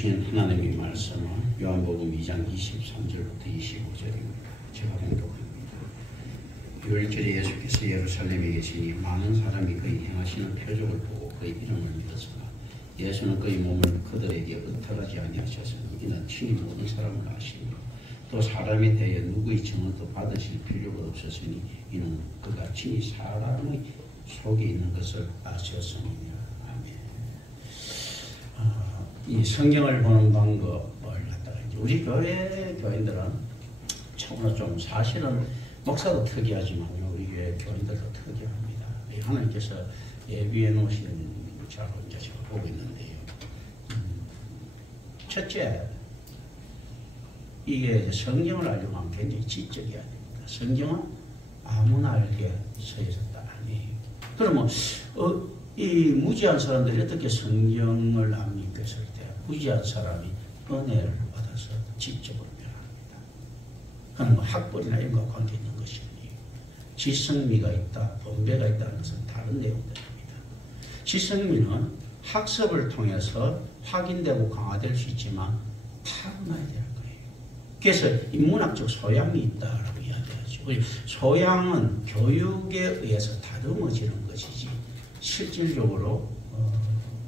주신 하나님의 말씀은 요한복음 2장 23절부터 25절입니다. 제가 공독합니다. 유월절에 예수께서 예루살렘에 계시니 많은 사람이 그의 행하시는 표적을 보고 그의 이름을 믿었으나 예수는 그의 몸을 그들에게 의탁하지 아니하셨으니 이는 친히 모든 사람을 아시며 또 사람에 대해 누구의 증언도 받으실 필요가 없었으니 이는 그가 친히 사람의 속에 있는 것을 아셨으니라. 이 성경을 보는 방법을 갖다가 우리 교회 교인들은 처음으로 좀 사실은 목사도 특이하지만요, 우리 교회 교인들도 특이합니다. 하나님께서 예비해 놓으신 자로 이제 제가 보고 있는데요. 첫째, 이게 성경을 알려면 굉장히 지적이어야 됩니다. 성경은 아무나 알게 서 있었다 아니에요. 그러면 이 무지한 사람들이 어떻게 성경을 압니까 했을 때 무지한 사람이 은혜를 받아서 직접으로 변합니다. 그건 뭐 학벌이나 이런 것과 관계 있는 것이 아니에요. 지성미가 있다, 번배가 있다는 것은 다른 내용들입니다. 지성미는 학습을 통해서 확인되고 강화될 수 있지만 타고나야 될 거예요. 그래서 인문학적 소양이 있다라고 이야기하죠. 소양은 교육에 의해서 다듬어지는 것이지 실질적으로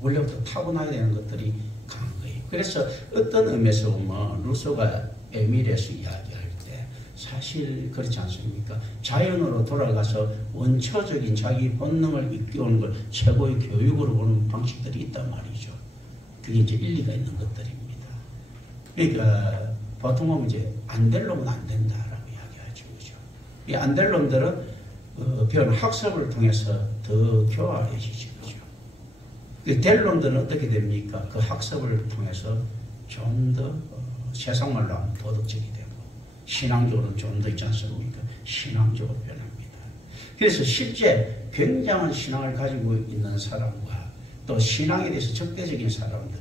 원래부터 타고나야 되는 것들이 강한 거예요. 그래서 어떤 의미에서 보면 루소가 에밀에서 이야기할 때 사실 그렇지 않습니까? 자연으로 돌아가서 원초적인 자기 본능을 일깨우는 걸 최고의 교육으로 보는 방식들이 있단 말이죠. 그게 이제 일리가 있는 것들입니다. 그러니까 보통 보면 이제 안 될 놈은 안 된다라고 이야기하죠. 그죠? 이 안 될 놈들은 배운 학습을 통해서 더 교활해지죠. 될 놈들은 어떻게 됩니까? 그 학습을 통해서 좀 더 세상말로 하면 도덕적이 되고 신앙적으로는 좀 더 있지 않습니까? 신앙적으로 변합니다. 그래서 실제 굉장한 신앙을 가지고 있는 사람과 또 신앙에 대해서 적대적인 사람들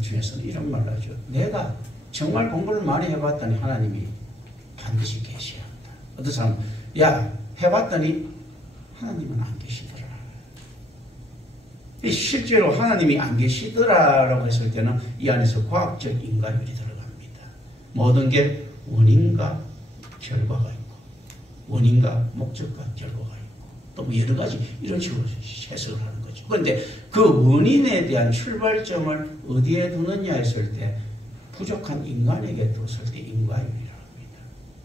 중에서는 이런 말을 하죠. 내가 정말 공부를 많이 해봤더니 하나님이 반드시 계셔야 한다. 어떤 사람은 야 해봤더니 하나님은 안 계시더라. 실제로 하나님이 안 계시더라라고 했을 때는 이 안에서 과학적 인과율이 들어갑니다. 모든 게 원인과 결과가 있고 원인과 목적과 결과가 있고 또 뭐 여러 가지 이런 식으로 해석을 하는 거죠. 그런데 그 원인에 대한 출발점을 어디에 두느냐 했을 때 부족한 인간에게 뒀을 때 인과율이라고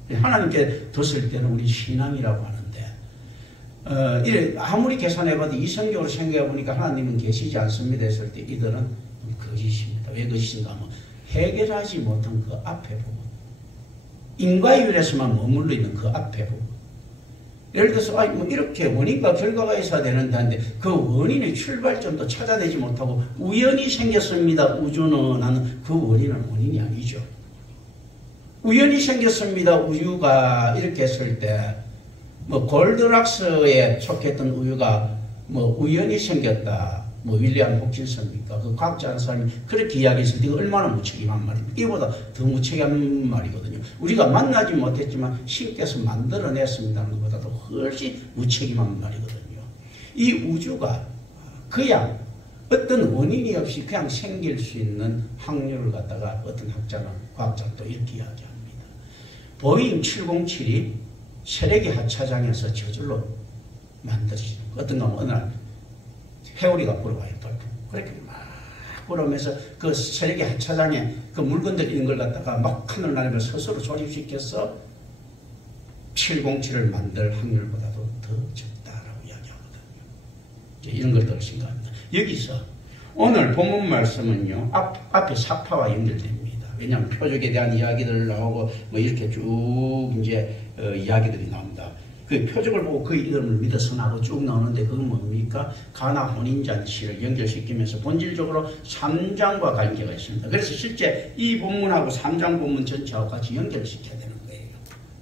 합니다. 하나님께 뒀을 때는 우리 신앙이라고 하는데 아무리 계산해봐도 이성적으로 생각해보니까 하나님은 계시지 않습니다 했을 때 이들은 거짓입니다. 왜 거짓인가 하면 해결하지 못한 그 앞에 부분, 인과율에서만 머물러 있는 그 앞에 부분. 예를 들어서 뭐 이렇게 원인과 결과가 있어야 되는데 그 원인의 출발점도 찾아내지 못하고 우연히 생겼습니다. 우주는 하는 그 원인은 원인이 아니죠. 우연히 생겼습니다. 우유가 이렇게 했을 때 뭐 골드락스에 속했던 우유가 뭐 우연히 생겼다. 뭐 윌리엄 호킨스입니까? 그 과학자라는 사람이 그렇게 이야기했을 때 얼마나 무책임한 말입니까? 이보다 더 무책임한 말이거든요. 우리가 만나지 못했지만 신께서 만들어냈습니다는 것보다도 훨씬 무책임한 말이거든요. 이 우주가 그냥 어떤 원인이 없이 그냥 생길 수 있는 확률을 갖다가 어떤 학자는 과학자는 또 이렇게 이야기합니다. 보잉 707이 세력의 하차장에서 저절로 만들어지는 어떤가 하면 어느 날 회오리가 불어와요. 돌풍. 그렇게 막 불어오면서 그 세력의 하차장에 그 물건들 있는 걸 갖다가 막 하늘 나르며 스스로 조립시켜서 707을 만들 확률보다도 더 적다라고 이야기하거든요. 이런 것들을 생각합니다. 여기서 오늘 본문 말씀은요, 앞에 사파와 연결됩니다. 왜냐하면 표적에 대한 이야기들 나오고 뭐 이렇게 쭉 이제 이야기들이 나옵니다. 그 표적을 보고 그 이름을 믿어서 나고 쭉 나오는데 그건 뭡니까? 가나 혼인잔치를 연결시키면서 본질적으로 3장과 관계가 있습니다. 그래서 실제 이 본문하고 3장 본문 전체하고 같이 연결시켜야 되는 거예요.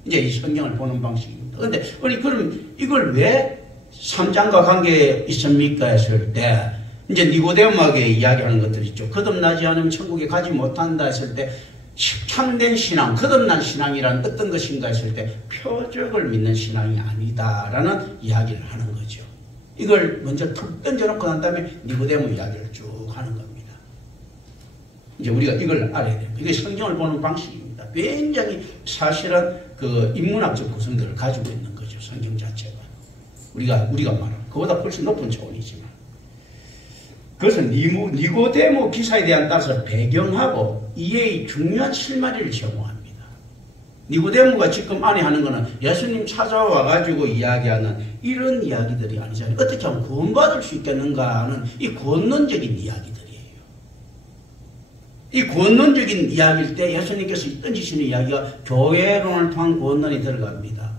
이제 이 성경을 보는 방식입니다. 그런데 그럼 이걸 왜 3장과 관계 있습니까? 했을 때 이제 니고데모에게 이야기하는 것들이 있죠. 거듭나지 않으면 천국에 가지 못한다 했을 때 참된 신앙, 거듭난 신앙이란 어떤 것인가 했을 때 표적을 믿는 신앙이 아니다라는 이야기를 하는 거죠. 이걸 먼저 툭 던져놓고 난 다음에 니고데모 이야기를 쭉 하는 겁니다. 이제 우리가 이걸 알아야 됩니다. 이게 성경을 보는 방식입니다. 굉장히 사실은 그 인문학적 구성들을 가지고 있는 거죠. 성경 자체가. 우리가 말하는 그보다 훨씬 높은 차원이지만. 그것은 니고데모 기사에 대한 따라서 배경하고 이해의 중요한 실마리를 제공합니다. 니고데모가 지금 안에 하는 것은 예수님 찾아와가지고 이야기하는 이런 이야기들이 아니잖아요. 어떻게 하면 구원받을 수 있겠는가 하는 이 구원론적인 이야기들이에요. 이 구원론적인 이야기일 때 예수님께서 던지시는 이야기가 교회론을 통한 구원론이 들어갑니다.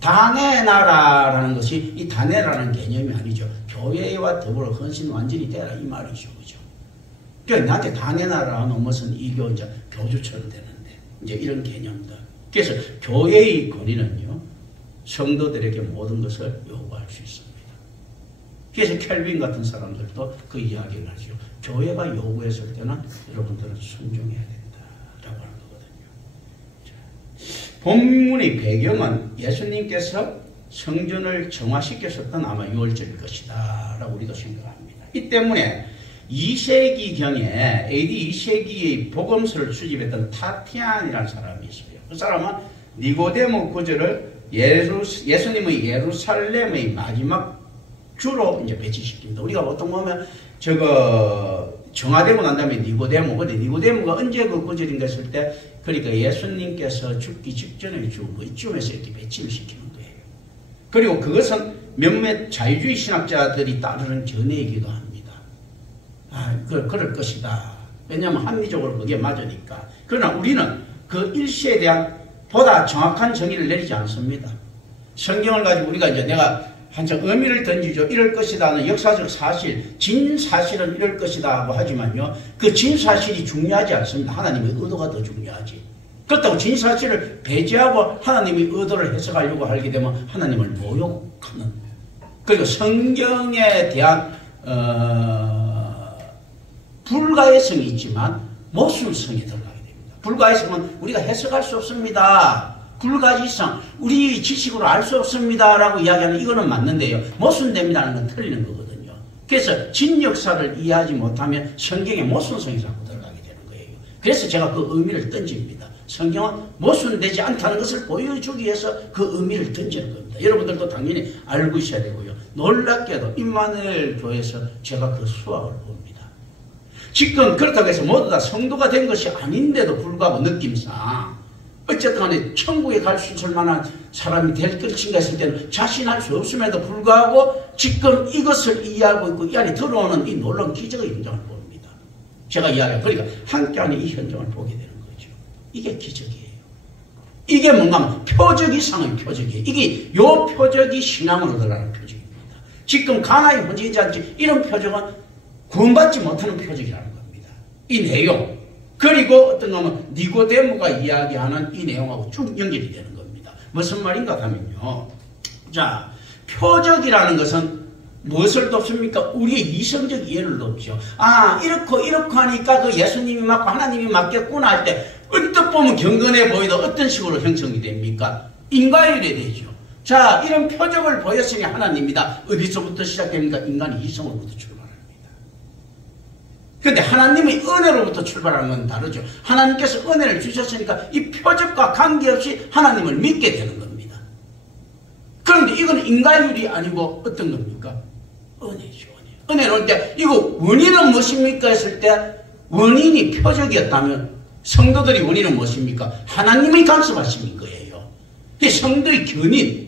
단의 나라라는 것이 이 단해라는 개념이 아니죠. 교회와 더불어 헌신 완전히 되라 이 말이죠. 그죠? 그러니까 나한테 단의 나라 하면 무슨 이교 이제 교주처럼 되는데 이제 이런 개념들. 그래서 교회의 권위는요 성도들에게 모든 것을 요구할 수 있습니다. 그래서 켈빈 같은 사람들도 그 이야기를 하죠. 교회가 요구했을 때는 여러분들은 순종해야 된다라고 하는 거거든요. 본문의 배경은 예수님께서 성전을 정화시켰었던 아마 6월절일 것이다 라고 우리도 생각합니다. 이 때문에 2세기경에 AD 2세기의 복음서를 수집했던 타티안이라는 사람이 있어요. 그 사람은 니고데모 구절을 예수님의 예루살렘의 마지막 주로 이제 배치시킵니다. 우리가 보통 보면 정화되고 난 다음에 니고데모, 근데 니고데모가 언제 그 구절인가 했을 때, 그러니까 예수님께서 죽기 직전에 뭐 이쯤에서 이렇게 배치를 시키는 거예요. 그리고 그것은 몇몇 자유주의 신학자들이 따르는 견해이기도 합니다. 그럴 것이다. 왜냐하면 합리적으로 그게 맞으니까. 그러나 우리는 그 일시에 대한 보다 정확한 정의를 내리지 않습니다. 성경을 가지고 우리가 이제 내가 한참 의미를 던지죠. 이럴 것이다는 역사적 사실, 진사실은 이럴 것이다 하고 하지만요. 그 진사실이 중요하지 않습니다. 하나님의 의도가 더 중요하지. 그렇다고 진사실을 배제하고 하나님의 의도를 해석하려고 하게 되면 하나님을 모욕하는. 그리고 성경에 대한 불가해성이 있지만 모순성이 들어가게 됩니다. 불가해성은 우리가 해석할 수 없습니다. 불가지성, 우리 지식으로 알 수 없습니다 라고 이야기하는 이거는 맞는데요. 모순됩니다는 건 틀리는 거거든요. 그래서 진역사를 이해하지 못하면 성경에 모순성이 자꾸 들어가게 되는 거예요. 그래서 제가 그 의미를 던집니다. 성경은 모순되지 않다는 것을 보여주기 위해서 그 의미를 던지는 겁니다. 여러분들도 당연히 알고 있어야 되고요. 놀랍게도 임마누엘 교회에서 제가 그 수학을 봅니다. 지금 그렇다고 해서 모두 다 성도가 된 것이 아닌데도 불구하고 느낌상 어쨌든 간에 천국에 갈 수 있을 만한 사람이 될 것인가 했을 때는 자신할 수 없음에도 불구하고 지금 이것을 이해하고 있고 이 안에 들어오는 이 놀라운 기적의 현장을 봅니다. 제가 이야기한 그러니까 함께하는 이 현장을 보게 되는 거죠. 이게 기적이에요. 이게 뭔가 하면 표적 이상의 표적이에요. 이게 요 표적이 신앙으로 들어가는 표적입니다. 지금 가나의 혼인잔치 이런 표적은 구원받지 못하는 표적이라는 겁니다. 이 내용. 그리고 어떤 거면 니고데모가 이야기하는 이 내용하고 쭉 연결이 되는 겁니다. 무슨 말인가 하면요. 자, 표적이라는 것은 무엇을 돕습니까? 우리의 이성적 이해를 돕죠. 이렇게 하니까 그 예수님이 맞고 하나님이 맞겠구나 할 때 언뜻 보면 경건해 보이도 어떤 식으로 형성이 됩니까? 인과율이 되죠. 자, 이런 표적을 보였으니 하나님이다. 어디서부터 시작됩니까? 인간의 이성으로부터 출발합니다. 그런데 하나님의 은혜로부터 출발하는 건 다르죠. 하나님께서 은혜를 주셨으니까 이 표적과 관계없이 하나님을 믿게 되는 겁니다. 그런데 이건 인간율이 아니고 어떤 겁니까? 은혜죠. 은혜로 올 때 이거 원인은 무엇입니까? 했을 때 원인이 표적이었다면 성도들이 원인은 무엇입니까? 하나님의 간섭하심인 거예요. 성도의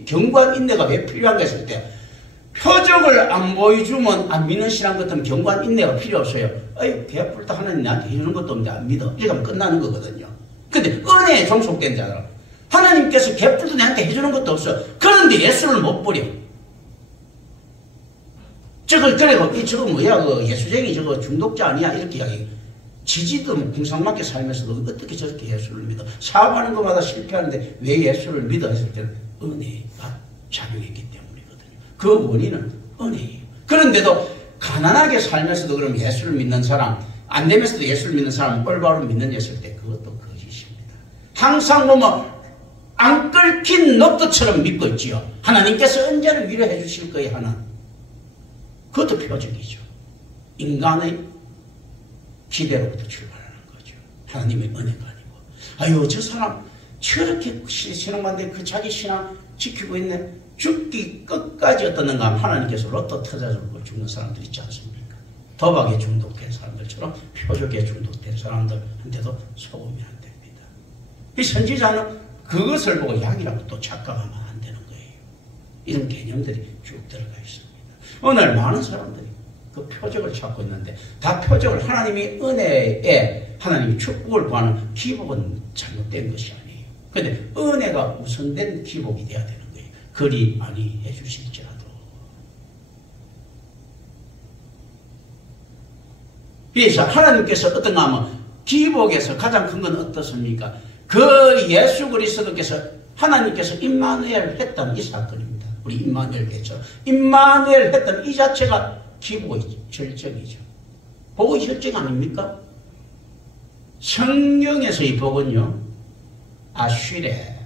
견고한 인내가 왜 필요한가 했을 때 표적을 안 보여주면 안 믿는 신앙 같으면 견고한 인내가 필요 없어요. 개뿔다 하나님 나한테 해주는 것도 없는데 안 믿어. 이렇게 하면 끝나는 거거든요. 근데 은혜에 종속된 자라 하나님께서 개뿔도 나한테 해주는 것도 없어. 그런데 예수를 못 버려. 저거 뭐야, 예수쟁이 저거 중독자 아니야? 이렇게 이야기. 지지도 궁상맞게 살면서도 어떻게 저렇게 예수를 믿어? 사업하는 것마다 실패하는데 왜 예수를 믿어? 했을 때는 은혜가 작용했기 때문이거든요. 그 원인은 은혜예요. 그런데도 가난하게 살면서도 그럼 예수를 믿는 사람, 안 되면서도 예수를 믿는 사람, 올바로 믿는 했을 때 그것도 거짓입니다. 항상 보면 안 끓긴 녹두처럼 믿고 있지요. 하나님께서 언제는 위로해 주실 거예요 하는. 그것도 표적이죠. 인간의 기대로부터 출발하는 거죠. 하나님의 은혜가 아니고, 아유 저 사람 저렇게 신앙만데 그 자기 신앙 지키고 있네. 죽기 끝까지 어떻는가 하면 하나님께서 로또 터져주고 죽는 사람들 있지 않습니까? 도박에 중독된 사람들처럼 표적에 중독된 사람들한테도 속으면 안 됩니다. 이 선지자는 그것을 보고 약이라고 또 착각하면 안 되는 거예요. 이런 개념들이 쭉 들어가 있습니다. 오늘 많은 사람들이 그 표적을 찾고 있는데, 다 표적을 하나님이 은혜에 하나님이 축복을 구하는 기복은 잘못된 것이 아니에요. 그런데 은혜가 우선된 기복이 돼야 되는 거예요. 그리 많이 해주실지라도. 그래서 하나님께서 어떤가 하면 기복에서 가장 큰 건 어떻습니까? 그 예수 그리스도께서 하나님께서 임마누엘 했던 이 사건입니다. 우리 임마누엘 했죠. 임마누엘 했던 이 자체가 기복의 절정이죠. 복의 절정 아닙니까? 성경에서 이 복은요, 아쉬레.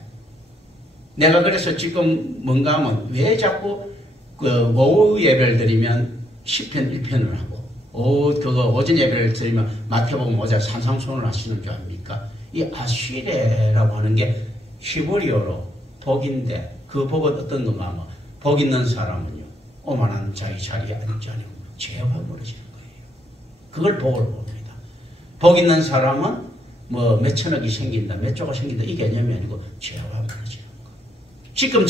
내가 그래서 지금 뭔가 하면 왜 자꾸 그 오후 예배를 드리면 10편 1편을 하고, 오전 예배를 드리면 마태복음 5장 산상수훈을 하시는 줄 압니까? 이 아쉬레라고 하는 게 히브리어로 복인데, 그 복은 어떤 건가 하면, 복 있는 사람은요, 오만한 자기 자리에 앉지 않고 죄가 벌어지는 거예요. 그걸 복을 봅니다. 복 있는 사람은 뭐 몇천억이 생긴다, 몇 조가 생긴다, 이 개념이 아니고 죄가 벌어지는 거. 지금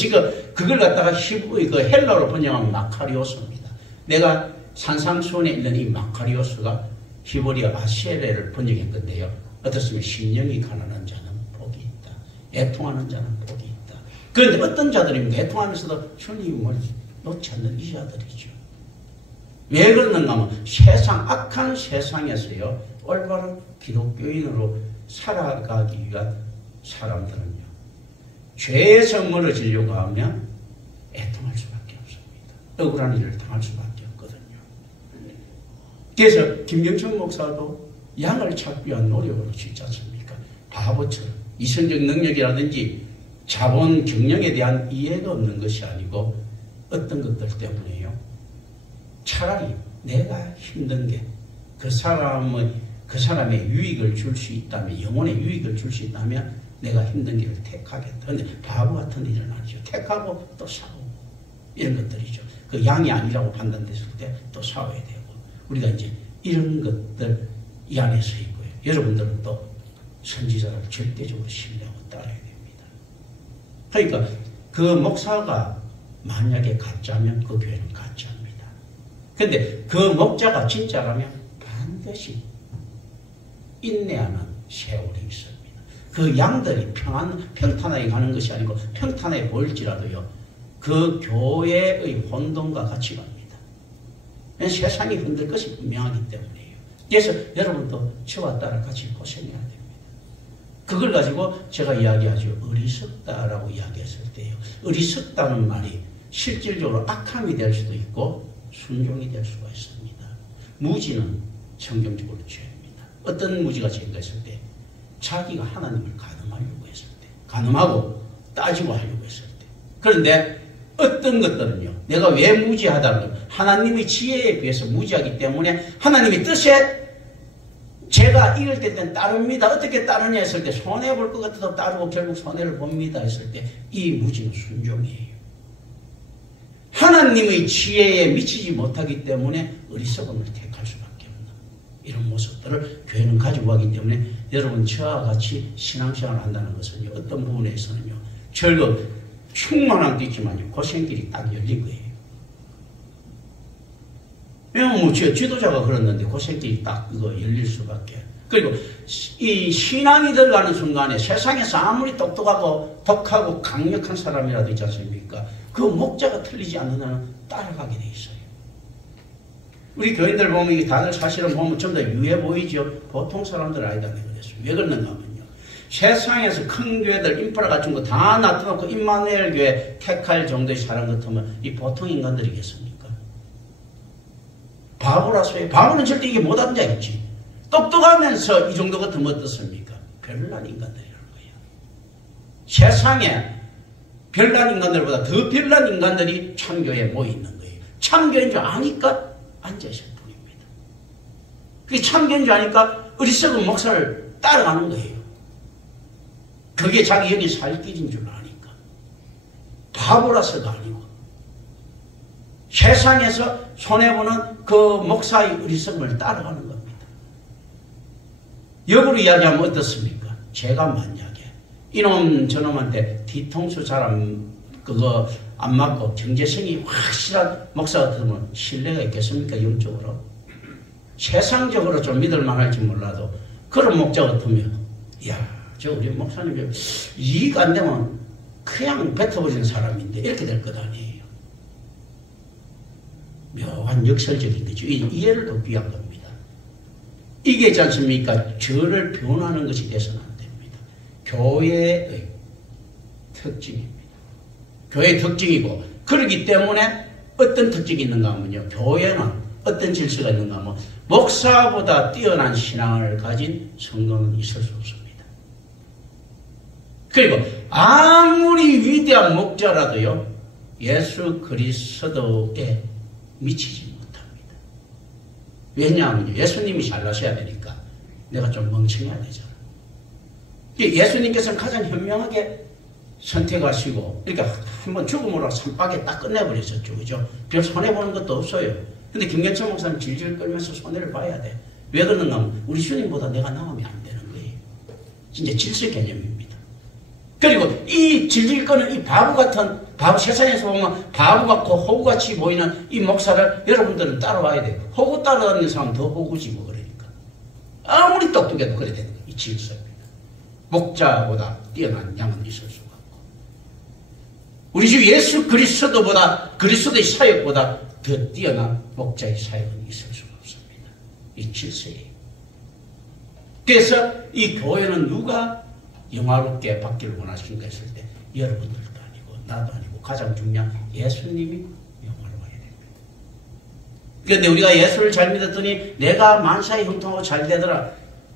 그걸 갖다가 그 헬라어로 번역하면 마카리오스입니다. 내가 산상수훈에 있는 이 마카리오스가 히브리어 아시에레를 번역한 건데요. 어떻습니까? 심령이 가난한 자는 복이 있다. 애통하는 자는 복이 있다. 그런데 어떤 자들입니까? 애통하면서도 주님을 놓지 않는 이 자들이죠. 왜 그러는가 하면 악한 세상에서요, 올바른 기독교인으로 살아가기 위한 사람들은요, 죄에서 멀어지려고 하면 애통할 수밖에 없습니다. 억울한 일을 당할 수밖에 없거든요. 그래서 김경천 목사도 양을 찾기 위한 노력을 짓지 않습니까? 바보처럼 이성적 능력이라든지 자본 경영에 대한 이해가 없는 것이 아니고 어떤 것들 때문에요, 차라리 내가 힘든 게 그 사람의 유익을 줄 수 있다면, 영혼의 유익을 줄 수 있다면 내가 힘든 길을 택하겠다. 그런데 바보 같은 일은 아니죠. 택하고 또 싸우고 이런 것들이죠. 그 양이 아니라고 판단됐을 때 또 싸워야 되고, 우리가 이제 이런 것들 이 안에서 있고요. 여러분들은 또 선지자를 절대적으로 신뢰하고 따라야 됩니다. 그러니까 그 목사가 만약에 가짜면 그 교회는 가짜입니다. 그런데 그 목자가 진짜라면 반드시 인내하는 세월이 있습니다. 그 양들이 평탄하게 가는 것이 아니고 평탄하게 보일지라도요, 그 교회의 혼돈과 같이 갑니다. 세상이 흔들 것이 분명하기 때문이에요. 그래서 여러분도 저와 따라 같이 고생해야 됩니다. 그걸 가지고 제가 이야기하죠. 어리석다라고 이야기했을 때요, 어리석다는 말이 실질적으로 악함이 될 수도 있고 순종이 될 수가 있습니다. 무지는 성경적으로 죄입니다. 어떤 무지가 죄인가 했을 때, 자기가 하나님을 간음하려고 했을 때, 간음하고 따지고 하려고 했을 때. 그런데 어떤 것들은요, 내가 왜 무지하다는 건 하나님의 지혜에 비해서 무지하기 때문에 하나님의 뜻에 제가 이럴 때는 따릅니다. 어떻게 따르냐 했을 때, 손해볼 것 같아도 따르고 결국 손해를 봅니다 했을 때, 이 무지는 순종이에요. 하나님의 지혜에 미치지 못하기 때문에 어리석음을 택할 수밖에 없는 이런 모습들을 교회는 가지고 가기 때문에, 여러분 저와 같이 신앙생활을 한다는 것은요, 어떤 부분에서는요, 충만함도 있지만요, 고생길이 딱 열린 거예요. 왜냐면 지도자가 그랬는데 고생길이 딱 열릴 수밖에. 그리고 이 신앙이 들어가는 순간에 세상에서 아무리 똑똑하고 독하고 강력한 사람이라도 있지 않습니까? 그 목자가 틀리지 않는 한은 따라가게 돼 있어요. 우리 교인들 보면 다들 사실은 보면 전부 다 유해 보이죠. 보통 사람들 아니다 내가 그랬어요. 왜 그러는가 하면요, 세상에서 큰 교회들 인프라 갖춘 거 다 놔둬놓고 임마누엘 교회 택할 정도의 사람 같으면 이 보통 인간들이겠습니까? 바보라서요. 바보는 절대 이게 못하는 자 있지. 똑똑하면서 이 정도 같으면 어떻습니까? 별난 인간들이라는 거예요. 세상에 별난 인간들보다 더 별난 인간들이 참교회에 모여있는 거예요. 참교회인 줄 아니까 앉아있을 뿐입니다. 그게 참교회인 줄 아니까 어리석은 목사를 따라가는 거예요. 그게 자기 여기 살 길인 줄 아니까. 바보라서가 아니고 세상에서 손해보는 그 목사의 어리석음을 따라가는 겁니다. 역으로 이야기하면 어떻습니까? 제가 만약에 이놈 저놈한테 뒤통수 사람 그거 안 맞고 정체성이 확실한 목사 같으면 신뢰가 있겠습니까? 영적으로? 세상적으로 좀 믿을만 할지 몰라도 그런 목자 같으면 야, 저 우리 목사님 이익 안 되면 그냥 뱉어버리는 사람인데 이렇게 될 것 아니에요. 묘한 역설적인 거죠. 이해를 돕기 위한 겁니다. 이게 있지 않습니까? 저를 변하는 것이 돼서는 안 됩니다. 교회의 특징입니다. 교회의 특징이고 그렇기 때문에 어떤 특징이 있는가 하면요. 교회는 어떤 질서가 있는가 하면 목사보다 뛰어난 신앙을 가진 성도는 있을 수 없습니다. 그리고 아무리 위대한 목자라도요. 예수 그리스도에 미치지 못합니다. 왜냐하면 예수님이 잘나셔야 되니까 내가 좀 멍청해야 되잖아. 예수님께서는 가장 현명하게 선택하시고 그러니까 한번 죽음으로 산박에 딱 끝내버리셨죠. 그죠? 별 손해보는 것도 없어요. 근데 김경철 목사는 질질 끌면서 손해를 봐야 돼. 왜 그런가 하면 우리 주님보다 내가 나으면 안 되는 거예요. 진짜 질서 개념입니다. 그리고 이 질질 끄는 이 바보 같은 바보 세상에서 보면 바보 같고 호구같이 보이는 이 목사를 여러분들은 따라와야 돼요. 호구 따라다니는 사람은 더 호구지고 그러니까. 아무리 똑똑해도 그래야 되는 거예요. 이 질서입니다. 목자보다 뛰어난 양은 있을 수가 없고 우리 주 예수 그리스도보다 그리스도의 사역보다 더 뛰어난 목자의 사역은 있을 수가 없습니다. 이 질서예요. 그래서 이 교회는 누가 영화롭게 받기를 원하시는가 했을 때 여러분들도 아니고 나도 아니고 가장 중요한 예수님이 영화로워야 됩니다. 그런데 우리가 예수를 잘 믿었더니 내가 만사에 형통하고 잘 되더라.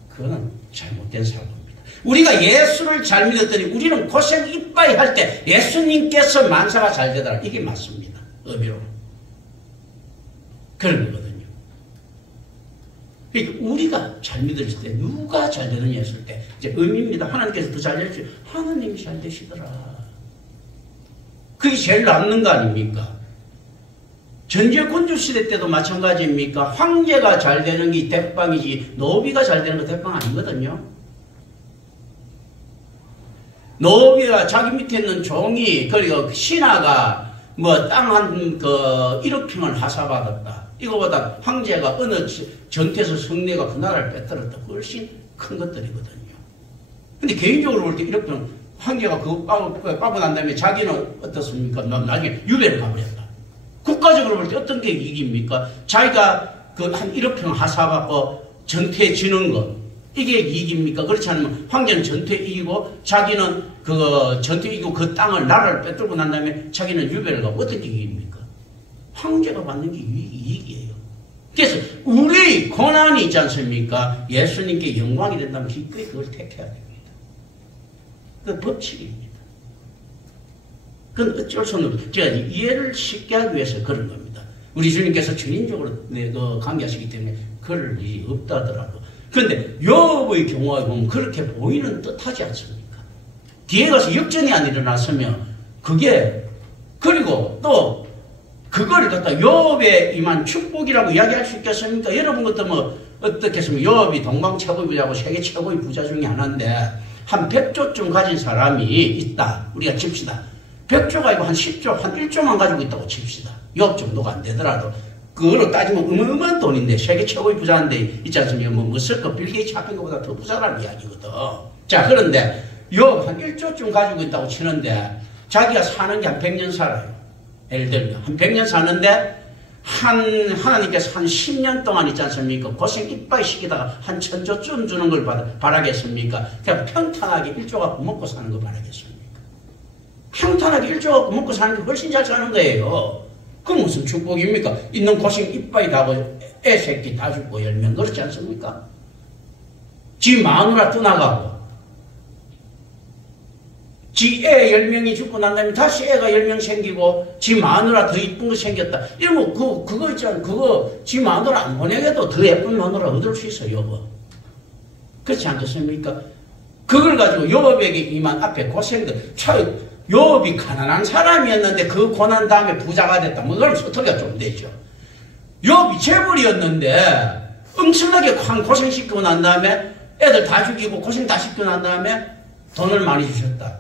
그거는 잘못된 사고입니다. 우리가 예수를 잘 믿었더니 우리는 고생 이빠이 할 때 예수님께서 만사가 잘 되더라. 이게 맞습니다. 의미로. 그런 거거든요. 그러니까 우리가 잘 믿었을 때 누가 잘 되느냐 했을 때 이제 의미입니다. 하나님께서 더 잘 되시죠. 하나님이 잘 되시더라. 그게 제일 남는 거 아닙니까? 전제군주 시대 때도 마찬가지입니까? 황제가 잘 되는 게 대빵이지 노비가 잘 되는 거 대빵 아니거든요. 노비가 자기 밑에 있는 종이 그리고 신하가 뭐 땅 한 1억 평을 하사받았다. 이거보다 황제가 어느 전투에서 성내가 그 나라를 빼들었다. 훨씬 큰 것들이거든요. 근데 개인적으로 볼 때 1억 평 황제가 그거 빠고 난 다음에 자기는 어떻습니까? 나중에 유배를 가버렸다. 국가적으로 볼 때 어떤 게 이익입니까? 자기가 그 한 1억 평 하사받고 전투에 지는 것 이게 이익입니까? 그렇지 않으면 황제는 전투에 이기고 자기는 그 전투에 이기고 그 땅을 나라를 빼들고 난 다음에 자기는 유배를 가고 어떤 게 이익입니까? 황제가 받는 게 이익이에요. 그래서 우리 고난이 있지 않습니까? 예수님께 영광이 된다면 기꺼이 그걸 택해야 됩니다. 그 법칙입니다. 그건 어쩔 수 없는 거죠. 제가 이해를 쉽게 하기 위해서 그런 겁니다. 우리 주님께서 전인적으로 관계하시기 때문에 그럴 일이 없다더라도. 그런데 욥의 경우에 보면 그렇게 보이는 듯하지 않습니까? 뒤에 가서 역전이 안 일어났으면 그게 그리고 또 그걸 갖다 욥에 임한 축복이라고 이야기할 수 있겠습니까? 여러분 것도 뭐 어떻겠습니까? 욥이 동방 최고의 부자고 세계 최고의 부자 중에 하나인데 한 100조쯤 가진 사람이 있다. 우리가 칩시다. 100조가 아니고 한 10조, 한 1조만 가지고 있다고 칩시다. 욥 정도가 안 되더라도 그거로 따지면 어마어마한 돈인데 세계 최고의 부자인데 있지 않습니까? 뭐 쓸 빌 게이츠 합한 것보다 더 부자라는 이야기거든. 자, 그런데 욥 한 1조쯤 가지고 있다고 치는데 자기가 사는 게 한 100년 살아요. 예를 들면 한 100년 사는데 하나님께서 한 10년 동안 있지 않습니까? 고생 이빠이 시키다가 한 1000조쯤 주는 걸 바라겠습니까? 그냥 평탄하게 1조 갖고 먹고 사는 거 바라겠습니까? 평탄하게 1조 갖고 먹고 사는 게 훨씬 잘 사는 거예요. 그 무슨 축복입니까? 있는 고생 이빠이 다 하고 애 새끼 다 죽고 열면 그렇지 않습니까? 지 마누라 떠나가고 지 애 10명이 죽고 난 다음에 다시 애가 10명 생기고 지 마누라 더 이쁜 거 생겼다. 이런 거 그거 있잖아. 그거 지 마누라 안 보내게도 더 예쁜 마누라 얻을 수 있어요. 여보. 그렇지 않겠습니까? 그걸 가지고 욥에게 임한 앞에 고생들, 욥이 가난한 사람이었는데 그 고난 다음에 부자가 됐다. 뭐 그럼 소통이 좀 되죠. 욥이 재벌이었는데 엄청나게 고생시키고 난 다음에 애들 다 죽이고 고생 다 시키고 난 다음에 돈을 많이 주셨다.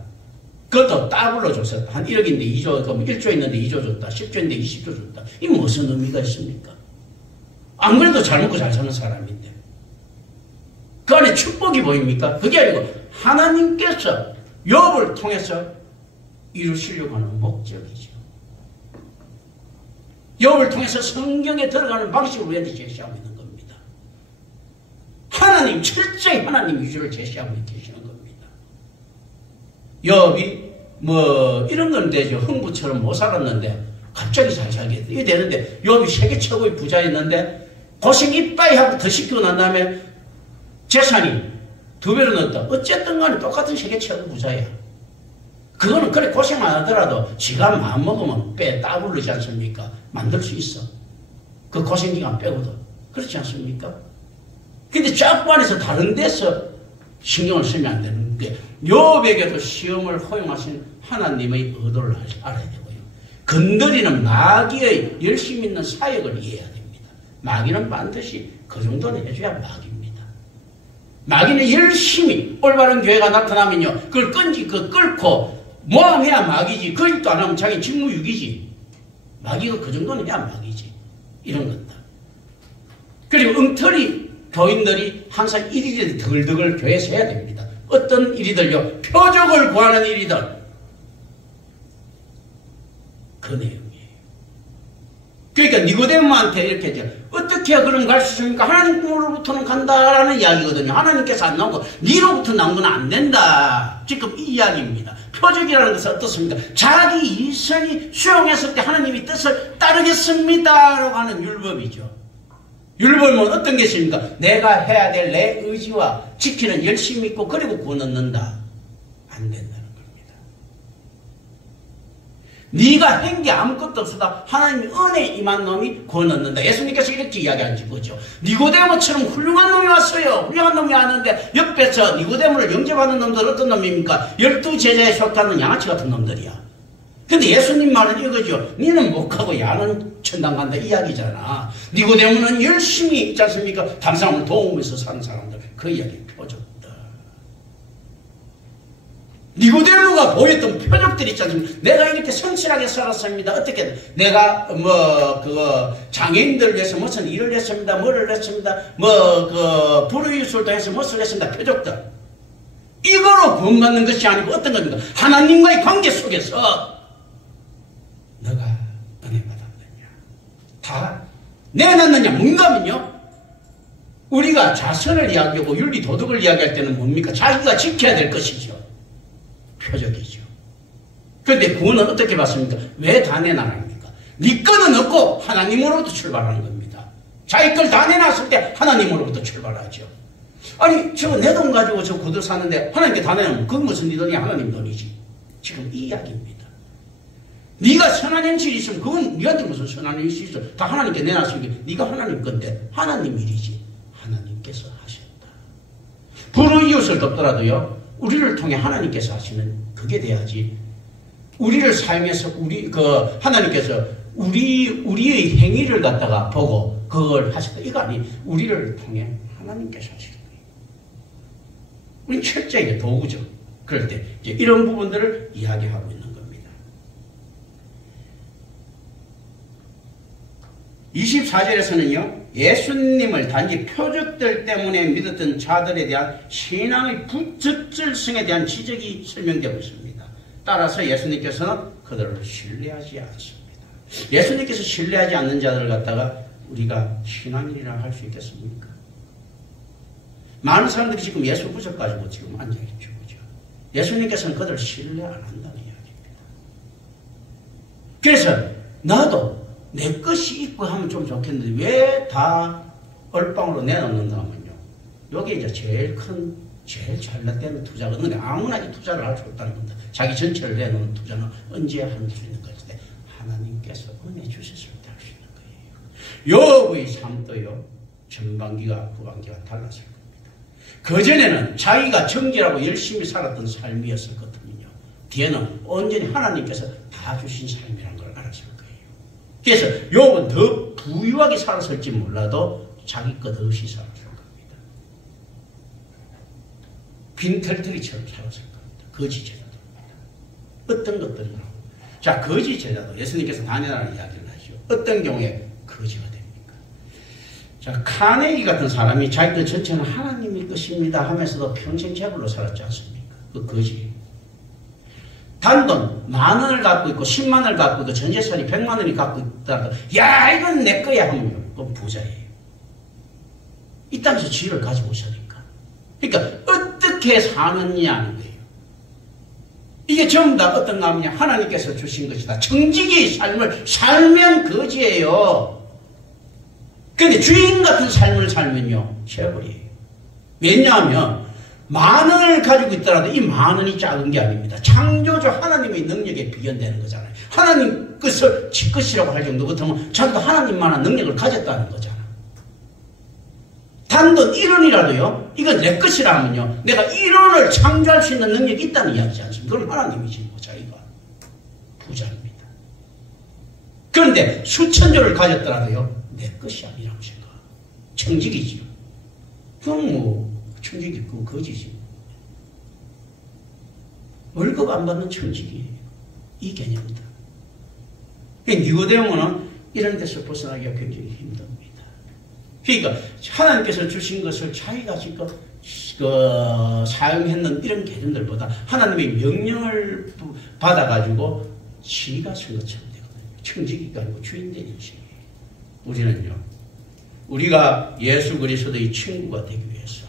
그것도 더블로 줬었다. 한 1억인데 2조, 그럼 1조 있는데 2조 줬다. 10조인데 20조 줬다. 이게 무슨 의미가 있습니까? 안 그래도 잘 먹고 잘 사는 사람인데. 그 안에 축복이 보입니까? 그게 아니고 하나님께서 욥을 통해서 이루시려고 하는 목적이죠. 욥을 통해서 성경에 들어가는 방식을 우리한테 제시하고 있는 겁니다. 하나님, 철저히 하나님 위주를 제시하고 계시는 겁니다. 욥이 뭐 이런 건 되죠. 흥부처럼 못 살았는데 갑자기 잘 살게 돼. 이게 되는데 욥이 세계 최고의 부자였는데 고생 이빠이 하고 더 시키고 난 다음에 재산이 2배로 늘었다. 어쨌든 간에 똑같은 세계 최고 부자야. 그거는 그래 고생만 하더라도 지가 마음먹으면 빼 따블르지 않습니까? 만들 수 있어. 그 고생기간 빼고도. 그렇지 않습니까? 근데 자꾸 안에서 다른 데서 신경을 쓰면 안 되는 게 욥에게도 시험을 허용하신 하나님의 의도를 알아야 되고요. 건드리는 마귀의 열심 있는 사역을 이해해야 됩니다. 마귀는 반드시 그 정도는 해줘야 마귀입니다. 마귀는 열심히 올바른 교회가 나타나면요. 그걸 끌고 모함해야 마귀지. 그 일도 안 하면 자기 직무유기지. 마귀가 그 정도는 해야 마귀지. 이런 겁니다. 그리고 엉터리 교인들이 항상 일일이 덜덜 교회에서 해야 됩니다. 어떤 일이들요? 표적을 구하는 일이들. 그 내용이에요. 그러니까 니고데모한테 이렇게 했죠. 어떻게 해야 그럼 갈 수 있습니까? 하나님으로부터는 간다라는 이야기거든요. 하나님께서 안 나온 거, 니로부터 나온 건 안 된다. 지금 이 이야기입니다. 표적이라는 것은 어떻습니까? 자기 이성이 수용했을 때 하나님의 뜻을 따르겠습니다라고 하는 율법이죠. 율법은 어떤 것입니까? 내가 해야 될 내 의지와 지키는 열심히 있고 그리고 구원 얻는다. 안 된다는 겁니다. 네가 한 게 아무것도 없어도 하나님의 은혜에 임한 놈이 구원 얻는다. 예수님께서 이렇게 이야기하신 거죠. 니고데모처럼 훌륭한 놈이 왔어요. 훌륭한 놈이 왔는데 옆에서 니고데모를 영접하는 놈들 어떤 놈입니까? 12제자에 속하는 양아치 같은 놈들이야. 근데 예수님 말은 이거죠. 니는 못 가고 야는 천당 간다 이야기잖아. 니고데모는 열심히 있지 않습니까? 다른 사람을 도우면서 사는 사람들. 그 이야기 표적다. 니고데모가 보였던 표적들이 있지 않습니까? 내가 이렇게 성실하게 살았습니다. 어떻게 내가 장애인들을 위해서 무슨 일을 했습니다. 뭐를 했습니다. 불의유술도 해서 무엇을 했습니다. 표적들. 이거로 구원받는 것이 아니고 어떤 겁니까? 하나님과의 관계 속에서 너가 은혜 받았느냐? 다 내놨느냐? 뭔가면요? 우리가 자선을 이야기하고 윤리 도덕을 이야기할 때는 뭡니까? 자기가 지켜야 될 것이죠. 표적이죠. 그런데 구원은 어떻게 받습니까? 왜 다 내놔랍니까? 네 거는 없고 하나님으로부터 출발하는 겁니다. 자기 걸 다 내놨을 때 하나님으로부터 출발하죠. 아니 저거 내 돈 가지고 저 구두 사는데 하나님께 다 내놓으면 그건 무슨 네 돈이야? 하나님 돈이지. 지금 이 이야기입니다. 네가 선한 행실이 있으면 그건 네한테 무슨 선한 행실이 있어. 다 하나님께 내놨으니까 네가 하나님 건데 하나님 일이지. 하나님께서 하셨다. 불의 이웃을 돕더라도요. 우리를 통해 하나님께서 하시는 그게 돼야지. 우리를 사용해서 하나님께서 우리의 행위를 갖다가 보고 그걸 하셨다. 이거 아니. 우리를 통해 하나님께서 하시는 거예요. 우리는 철저하게 도구죠. 그럴 때 이제 이런 부분들을 이야기하고 있는 겁니다. 24절에서는요. 예수님을 단지 표적들 때문에 믿었던 자들에 대한 신앙의 부적절성에 대한 지적이 설명되고 있습니다. 따라서 예수님께서는 그들을 신뢰하지 않습니다. 예수님께서 신뢰하지 않는 자들을 갖다가 우리가 신앙인이라 할 수 있겠습니까? 많은 사람들이 지금 예수 부적 가지고 지금 앉아있죠. 예수님께서는 그들을 신뢰 안 한다는 이야기입니다. 그래서 나도 내 것이 있고 하면 좀 좋겠는데 왜 다 얼빵으로 내놓는가 하면요. 여기 이제 제일 잘된 투자가 있는데 아무나 이 투자를 할 수 없다는 겁니다. 자기 전체를 내놓는 투자는 언제 할 수 있는 것인데 하나님께서 은혜 주셨을 때 할 수 있는 거예요. 욥의 삶도요. 전반기가 후반기가 달랐을 겁니다. 그전에는 자기가 정결하고 열심히 살았던 삶이었었거든요. 뒤에는 온전히 하나님께서 다 주신 삶이라는 걸 알았을 거예요. 그래서 욥은 더 부유하게 살았을지 몰라도 자기 것 없이 살았을 겁니다. 빈털터리처럼 살았을 겁니다. 거지 제자도입니다. 어떤 것들이라고. 자, 거지 제자도 예수님께서 다니라는 이야기를 하죠. 어떤 경우에 거지가 됩니까? 자, 카네기 같은 사람이 자기 것 전체는 하나님의 것입니다 하면서도 평생 재벌로 살았지 않습니까? 그 거지. 단돈 10,000원을 갖고 있고 100,000원을 갖고 있고 전재산이 100,000원이 갖고 있다가 야 이건 내 거야 하면 그건 부자예요. 이 땅에서 지혜를 가지고 있으니까. 그러니까 어떻게 사느냐 하는 거예요. 이게 전부 다 어떤 마음이냐. 하나님께서 주신 것이다. 정직의 삶을 살면 거지예요. 그런데 주인 같은 삶을 살면요 재벌이에요. 왜냐하면 10,000원을 가지고 있더라도 이 10,000원이 작은 게 아닙니다. 창조주 하나님의 능력에 비견되는 거잖아요. 하나님 것을 지 것이라고 할 정도 같으면 자기도 하나님만한 능력을 가졌다는 거잖아. 단돈 1원이라도요 이건 내 것이라면요 내가 1원을 창조할 수 있는 능력이 있다는 이야기지 않습니까? 그럼 하나님이지 뭐 자기가 부자입니다. 그런데 수천조를 가졌더라도요 내 것이 아니라고 생각. 청직이지요. 그럼 뭐 청직이 그 거지지. 월급 안 받는 청직이에요. 이 개념이다. 니고데모는 이런 데서 벗어나기가 굉장히 힘듭니다. 그러니까 하나님께서 주신 것을 자기가 지금 사용했는 이런 개념들보다 하나님의 명령을 받아가지고 지가 쓴 것처럼 되거든요. 청지기가 아니고 주인된 인생이에요. 우리는요. 우리가 예수 그리스도의 친구가 되기 위해서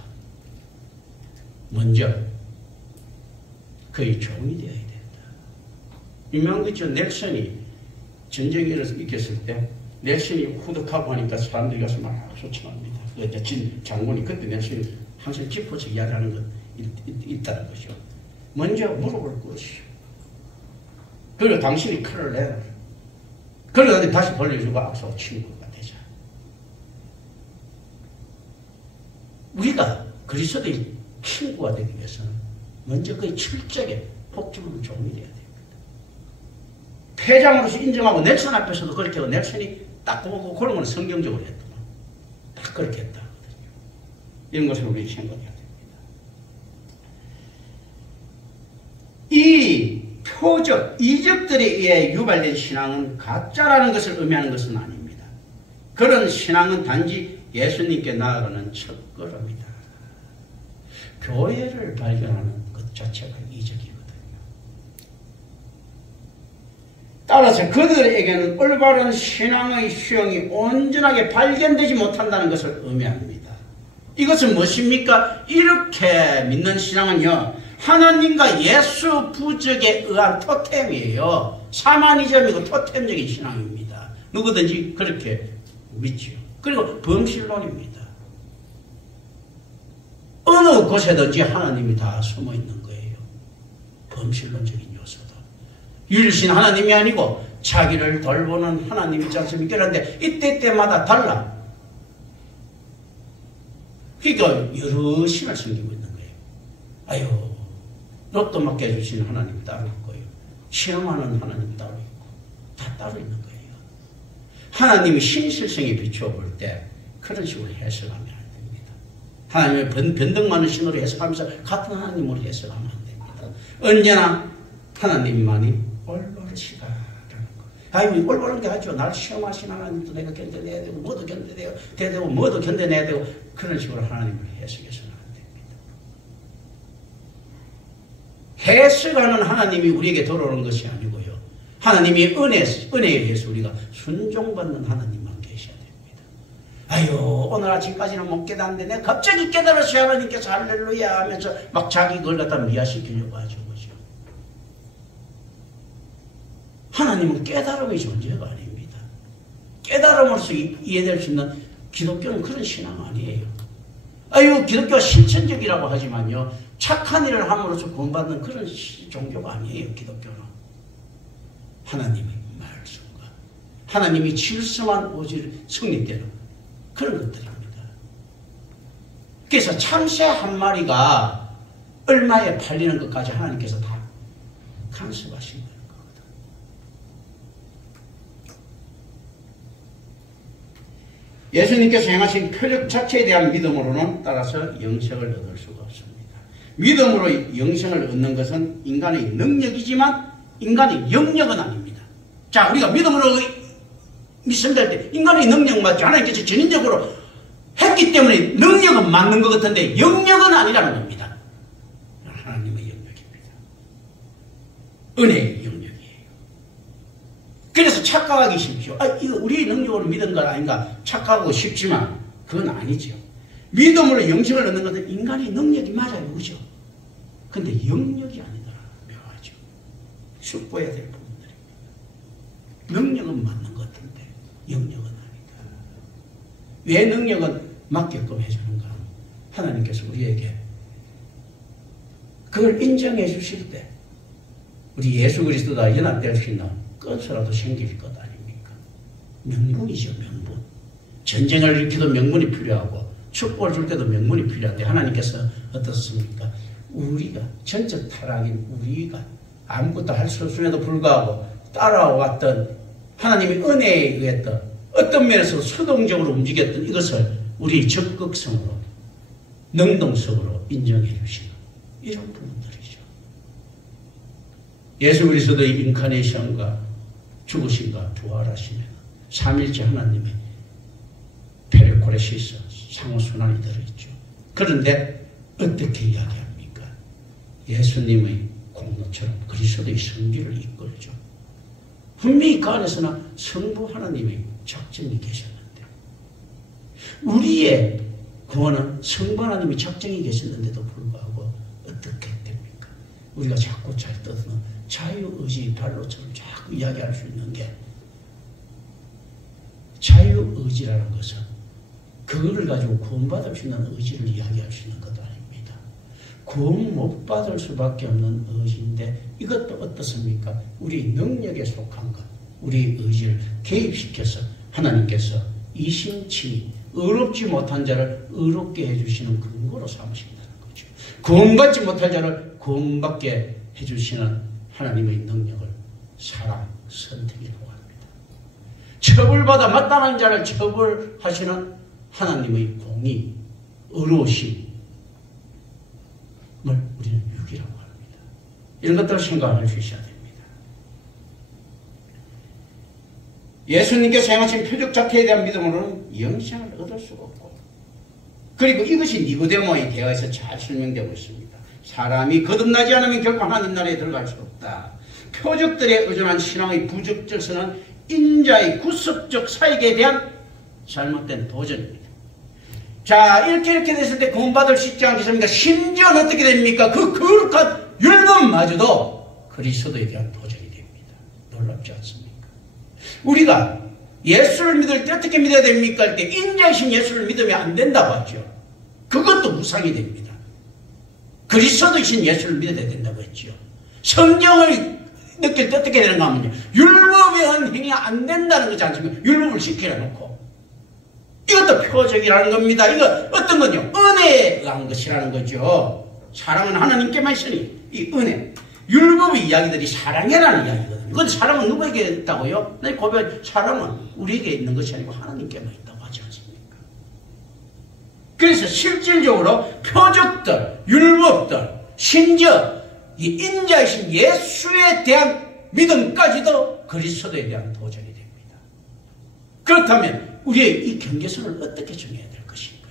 먼저 그의 종이 되어야 된다. 유명한 거 있죠. 넥슨이 전쟁에 일으켰을 때 넥슨이 후덕하고 하니까 사람들이 가서 막 소청합니다. 그 진 장군이 그때 넥슨이 항상 짚어서 이야기하는 것 있다는 거죠. 먼저 물어볼 것이요. 그리고 당신이 칼을 내라. 그러고 다시 벌려주고 악수하고 친구가 되자. 우리가 그리스도의 친구가 되기 위해서는 먼저 그의 철저하게 복종하는 종이 되어야 됩니다. 패장으로서 인정하고 넥슨 앞에서도 그렇게 하고 넥슨이 딱 보고 그런 건 성경적으로 했더만 딱 그렇게 했다. 이런 것을 우리 생각해야 됩니다. 이 표적, 이적들에 의해 유발된 신앙은 가짜라는 것을 의미하는 것은 아닙니다. 그런 신앙은 단지 예수님께 나아가는 첫걸음이다. 교회를 발견하는 것 자체가 이적이거든요. 따라서 그들에게는 올바른 신앙의 수용이 온전하게 발견되지 못한다는 것을 의미합니다. 이것은 무엇입니까? 이렇게 믿는 신앙은요, 하나님과 예수 부적에 의한 토템이에요. 샤머니즘이고 토템적인 신앙입니다. 누구든지 그렇게 믿죠. 그리고 범실론입니다. 어느 곳에든지 하나님이 다 숨어 있는 거예요. 범실론적인 요소도. 유일신 하나님이 아니고 자기를 돌보는 하나님이지 않습니까? 그런데 이때때마다 달라. 그러니까 여러 신을 섬기고 있는 거예요. 아유, 로또 맞게 해주시는 하나님이 따로 있고요. 시험하는 하나님이 따로 있고 다 따로 있는 거예요. 하나님이 신실성에 비추어 볼 때 그런 식으로 해석하면 안 됩니다. 하나님의 변덕 많은 신으로 해석하면서 같은 하나님으로 해석하면 안 됩니다. 언제나 하나님만이 올바르시다라는 거. 하나님이 올바른 게 아니죠. 날 시험하신 하나님도 내가 견뎌내야 되고 뭐도 견뎌내야 되고 뭐도 견뎌내야 되고 그런 식으로 하나님을 해석해서는 안 됩니다. 해석하는 하나님이 우리에게 돌아오는 것이 아니고요. 하나님이 은혜에 의해서 우리가 순종받는 하나님만 계셔야 됩니다. 아유, 오늘 아침까지는 못 깨닫는데 내가 갑자기 깨달아서 하나님께서 할렐루야 하면서 막 자기 그걸 갖다 미화시키려고 하죠. 그죠? 하나님은 깨달음의 존재가 아닙니다. 깨달음으로써 이해될 수 있는 기독교는 그런 신앙 아니에요. 아유, 기독교가 실천적이라고 하지만요, 착한 일을 함으로써 구원받는 그런 종교가 아니에요, 기독교는. 하나님의 말씀과 하나님이 질서만 오직 성립되는 그런 것들입니다. 그래서 참새 한 마리가 얼마에 팔리는 것까지 하나님께서 다 간섭하신 거거든. 예수님께서 행하신 표적 자체에 대한 믿음으로는 따라서 영생을 얻을 수가 없습니다. 믿음으로 영생을 얻는 것은 인간의 능력이지만 인간의 영역은 아닙니다. 자, 우리가 믿음으로 믿습니다 할 때 인간의 능력 맞죠? 하나님께서 전인적으로 했기 때문에 능력은 맞는 것 같은데 영역은 아니라는 겁니다. 하나님의 영역입니다. 은혜의 영역이에요. 그래서 착각하기 쉽죠. 이거 우리 능력으로 믿은 건 아닌가 착각하고 싶지만 그건 아니죠. 믿음으로 영생을 얻는 것은 인간의 능력이 맞아요. 그죠? 근데 영역이 아니더라. 묘하죠. 숙고해야 될 부분들입니다. 능력은 맞는 것 같은데 영역은 아니다. 왜 능력은 맞게끔 해주는가? 하나님께서 우리에게 그걸 인정해 주실 때 우리 예수 그리스도와 연합될 수 있는 끝이라도 생길 것 아닙니까? 명분이죠. 명분. 전쟁을 일으키도 명분이 필요하고 축복을 줄 때도 명분이 필요한데 하나님께서 어떻습니까? 우리가 전적 타락인 우리가 아무것도 할 수 없음에도 불구하고 따라왔던 하나님의 은혜에 의했던 어떤 면에서 수동적으로 움직였던 이것을 우리 적극성으로 능동적으로 인정해 주시는 이런 부분들이죠. 예수 그리스도의 인카네이션과 죽으심과 부활하시면 삼일째 하나님의 페르코레시스 상호순환이 들어있죠. 그런데 어떻게 이야기합니까? 예수님의 공로처럼 그리스도의 성질을 이끌죠. 분명히 그 안에서는 성부 하나님의 작정이 계셨는데 우리의 구원은 성부 하나님의 작정이 계셨는데도 불구하고 어떻게 됩니까? 우리가 자꾸 잘 떠드는 자유의지 발로처럼 자꾸 이야기할 수 있는 게 자유의지라는 것은 그거를 가지고 구원받을 수 있는 의지를 이야기할 수 있는 것 아닙니다. 구원 못 받을 수밖에 없는 의지인데 이것도 어떻습니까? 우리 능력에 속한 것, 우리 의지를 개입시켜서 하나님께서 이심칭이 의롭지 못한 자를 의롭게 해주시는 근거로 삼으신다는 거죠. 구원받지 못할 자를 구원받게 해주시는 하나님의 능력을 사랑, 선택이라고 합니다. 처벌받아 마땅한 자를 처벌하시는 하나님의 공의, 의로우심을 우리는 유기라고 합니다. 이런 것들을 생각할 수 있어야 됩니다. 예수님께서 행하신 표적 자체에 대한 믿음으로는 영생을 얻을 수가 없고 그리고 이것이 니고데모의 대화에서 잘 설명되고 있습니다. 사람이 거듭나지 않으면 결코 하나님 나라에 들어갈 수 없다. 표적들에 의존한 신앙의 부적절성은 인자의 구속적 사역에 대한 잘못된 도전입니다. 자, 이렇게 됐을 때 구원받을 수 있지 않겠습니까? 심지어는 어떻게 됩니까? 그 거룩한 율법마저도 그리스도에 대한 도전이 됩니다. 놀랍지 않습니까? 우리가 예수를 믿을 때 어떻게 믿어야 됩니까? 할 때 인자이신 예수를 믿으면 안 된다고 하죠. 그것도 무상이 됩니다. 그리스도이신 예수를 믿어야 된다고 했죠. 성경을 느낄 때 어떻게 되는가 하면요. 율법에 의한 행위가 안 된다는 거지 않습니까? 율법을 지키려 놓고. 이것도 표적이라는 겁니다. 이거 어떤 건요? 은혜에 의한 것이라는 거죠. 사랑은 하나님께만 있으니 이 은혜. 율법의 이야기들이 사랑이라는 이야기거든요. 그런데 사랑은 누구에게 있다고요? 내 고백 사랑은 우리에게 있는 것이 아니고 하나님께만 있다고 하지 않습니까? 그래서 실질적으로 표적들, 율법들, 심지어 이 인자이신 예수에 대한 믿음까지도 그리스도에 대한 도전이 됩니다. 그렇다면 우리의 이 경계선을 어떻게 정해야 될 것인가?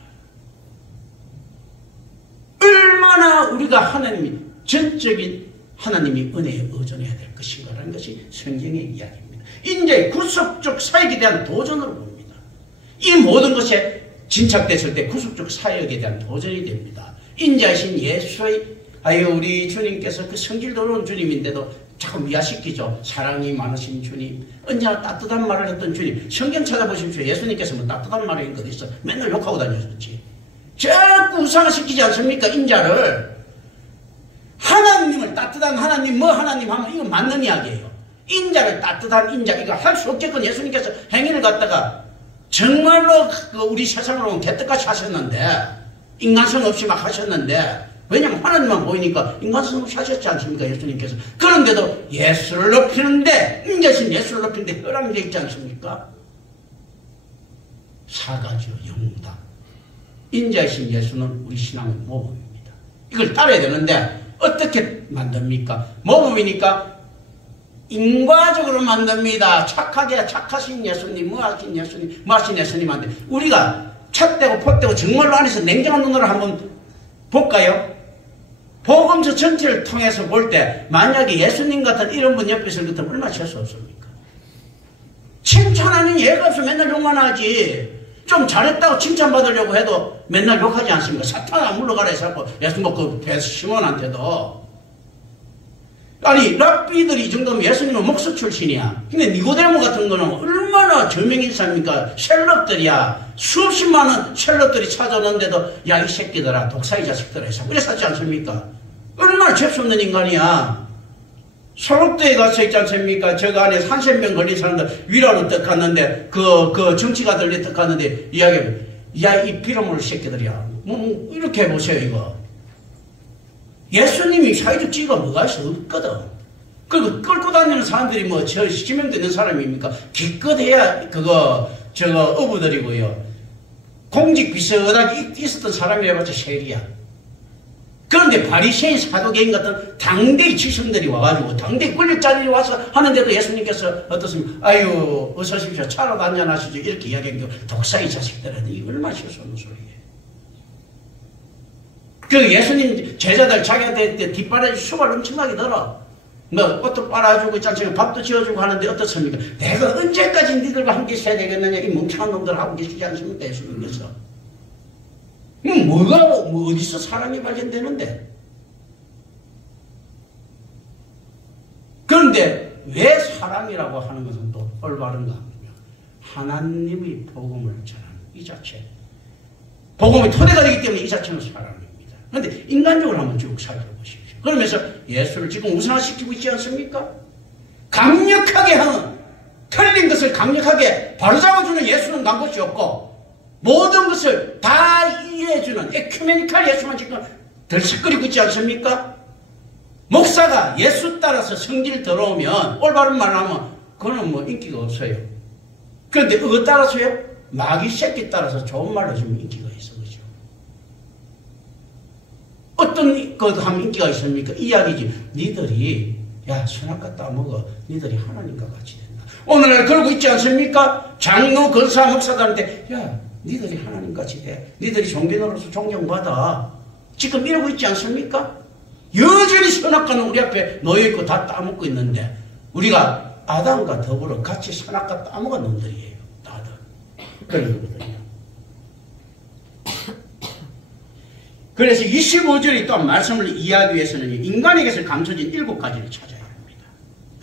얼마나 우리가 하나님이 전적인 하나님이 은혜에 의존해야 될 것인가라는 것이 성경의 이야기입니다. 인자의 구속적 사역에 대한 도전으로 봅니다. 이 모든 것에 진착됐을 때 구속적 사역에 대한 도전이 됩니다. 인자이신 예수의 우리 주님께서 그 성질더러운 주님인데도 자꾸 미화시키죠. 사랑이 많으신 주님, 언제나 따뜻한 말을 했던 주님. 성경 찾아보십시오. 예수님께서 뭐 따뜻한 말을 한 것 있어. 맨날 욕하고 다녔었지. 자꾸 우상화시키지 않습니까? 인자를. 하나님을 따뜻한 하나님, 뭐 하나님 하면 이거 맞는 이야기예요. 인자를 따뜻한 인자, 이거 할 수 없겠건 예수님께서 행위를 갖다가 정말로 우리 세상으로 보면 개떡같이 하셨는데 인간성 없이 막 하셨는데, 왜냐면 하나님만 보이니까 인간성 없이 하셨지 않습니까? 예수님께서. 그런데도 예수를 높이는데, 인자신 예수를 높이는데 혈안이 되어 있지 않습니까? 사가지요, 영웅다. 인자신 예수는 우리 신앙의 모범입니다. 이걸 따라야 되는데, 어떻게 만듭니까? 모범이니까 인과적으로 만듭니다. 착하게 착하신 예수님, 뭐하신 예수님, 뭐하신 예수님한테 우리가 찻대고 폿대고 정말로 안에서 냉정한 눈으로 한번 볼까요? 복음서 전체를 통해서 볼 때 만약에 예수님 같은 이런 분 옆에 있을 것 같으면 얼마나 재수 없습니까? 칭찬하는 예가 없어 맨날 욕만 하지. 좀 잘했다고 칭찬받으려고 해도 맨날 욕하지 않습니까? 사탄아 물러가라 해서 예수 그 시몬한테도. 아니 랍비들이 이 정도면 예수님은 목수 출신이야. 근데 니고데모 같은 거는 얼마나 저명인사입니까? 셀럽들이야. 수없이 많은 셀럽들이 찾아오는데도 야 이 새끼들아 독사이 자식들아 해서 그래서 하지 않습니까? 얼마나 재수없는 인간이야. 소록도에 가서 있지 않습니까? 저거 안에 30명 걸린 사람들 위로는 떡 갔는데 그 정치가들이 떡 갔는데 이야기하면 야 이 빌어먹을 새끼들이야. 뭐 이렇게 해보세요 이거. 예수님이 사회적 지위가 뭐가 있어? 없거든. 그리고 끌고 다니는 사람들이 뭐 저 지명도 있는 사람입니까? 기껏해야 저거 어부들이고요. 공직 비슷하게 있었던 사람이 해봤자 셀이야. 그런데 바리새인 사도개인 같은 당대의 지성들이 와가지고 당대의 권력자들이 와서 하는데도 예수님께서 어떻습니까? 아유 어서 오십시오. 차라도 한잔하시죠. 이렇게 이야기한 게 독사의 자식들한테 이거 얼마나 실수하는 소리예요. 그 예수님 제자들 자기한테 뒷바라지 수발 엄청나게 들어. 뭐 옷도 빨아주고 있잖아요. 밥도 지어주고 하는데 어떻습니까? 내가 언제까지 니들과 함께 있어야 되겠느냐. 이 멍청한 놈들하고 계시지 않습니까? 예수님께서. 뭐가 어디서 사람이 발견되는데? 그런데 왜 사람이라고 하는 것은 또 올바른가 하면 하나님의 복음을 전하는 이 자체. 복음의 토대가 되기 때문에 이 자체는 사람입니다. 그런데 인간적으로 한번 쭉 살펴보십시오. 그러면서 예수를 지금 우상화시키고 있지 않습니까? 강력하게 하는, 틀린 것을 강력하게 바로잡아주는 예수는 간 것이 없고 모든 것을 다 이해해주는 에큐메니칼 예수만 지금 들썩거리고 있지 않습니까? 목사가 예수 따라서 성질 들어오면 올바른 말 하면 그거는 뭐 인기가 없어요. 그런데 그거 따라서요? 마귀 새끼 따라서 좋은 말 해주면 인기가 있어. 그죠? 어떤 것 하면 인기가 있습니까? 이야기지. 니들이 야 선악과 따먹어. 니들이 하나님과 같이 된다. 오늘날 그러고 있지 않습니까? 장로, 권사, 목사들한테 야 니들이 하나님같이 돼. 니들이 종교인으로서 존경받아. 지금 이러고 있지 않습니까? 여전히 선악과는 우리 앞에 놓여있고 다 따먹고 있는데 우리가 아담과 더불어 같이 선악과 따먹은 놈들이에요. 다들. 그러거든요. 그래서 25절에 또 말씀을 이해하기 위해서는 인간에게서 감춰진 7가지를 찾아야 합니다.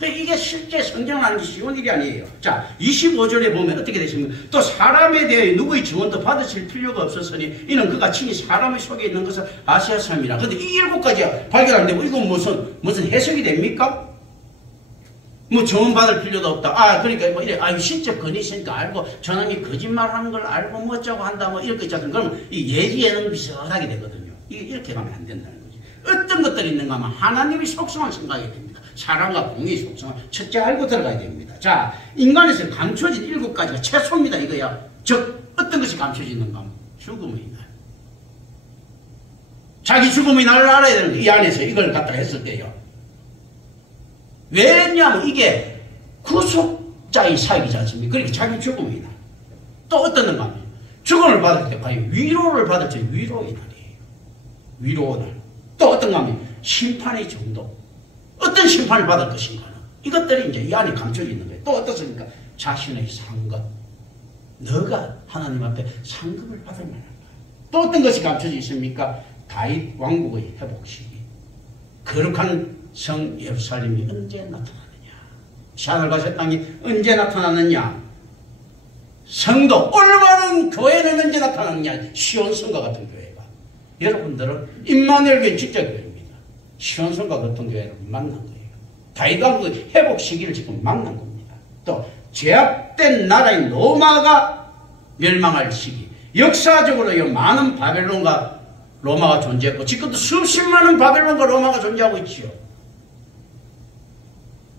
이게 실제 성경을 하는 게 쉬운 일이 아니에요. 자, 25절에 보면 어떻게 되십니까? 또 사람에 대해 누구의 증언도 받으실 필요가 없었으니 이는 그가 친히 사람의 속에 있는 것을 아시았습니다. 그런데 이 7가지 발견 안 되고 이건 무슨 해석이 됩니까? 뭐 증언 받을 필요도 없다. 그러니까 뭐 이래 신적 근이 있으니까 알고 저놈이 거짓말하는 걸 알고 뭐 어쩌고 한다 뭐 이런 거 있잖아요. 그러면 이 예지에는 비슷하게 되거든요. 이렇게 가면 안 된다는 거지. 어떤 것들이 있는가 하면 하나님의 속성을 생각해야 됩니다. 사람과 공의 속성을 첫째 알고 들어가야 됩니다. 자, 인간에서 감춰진 7가지가 최소입니다. 이거야. 즉 어떤 것이 감춰지는가 하면 죽음의 날. 자기 죽음의 날을 알아야 되는 거예요. 이 안에서 이걸 갖다가 했을 때요. 왜냐하면 이게 구속자의 사역이지 않습니까? 그러니까 자기 죽음의 날. 또 어떤 건가 하면 죽음을 받을 때 과연 위로를 받을 때 위로의 날이에요. 위로의 날. 또 어떤가 하면 심판의 정도. 어떤 심판을 받을 것인가는 이것들이 이제 이 안에 감춰져 있는 거예요. 또 어떻습니까? 자신의 상급. 너가 하나님 앞에 상급을 받을 만한 거예요. 또 어떤 것이 감춰져 있습니까? 다윗 왕국의 회복 시기. 거룩한 성 예루살렘이 언제 나타나느냐? 하늘과 땅이 언제 나타나느냐? 성도 올바른 교회는 언제 나타나느냐? 시온성과 같은 교회가. 여러분들은 임마누엘 교회는 진짜 교회입니다. 시온성과 같은 교회를 만난 거예요. 다윗 왕국의 회복 시기를 지금 만난 겁니다. 또 제압된 나라인 로마가 멸망할 시기. 역사적으로 많은 바벨론과 로마가 존재했고 지금도 수십 많은 바벨론과 로마가 존재하고 있지요.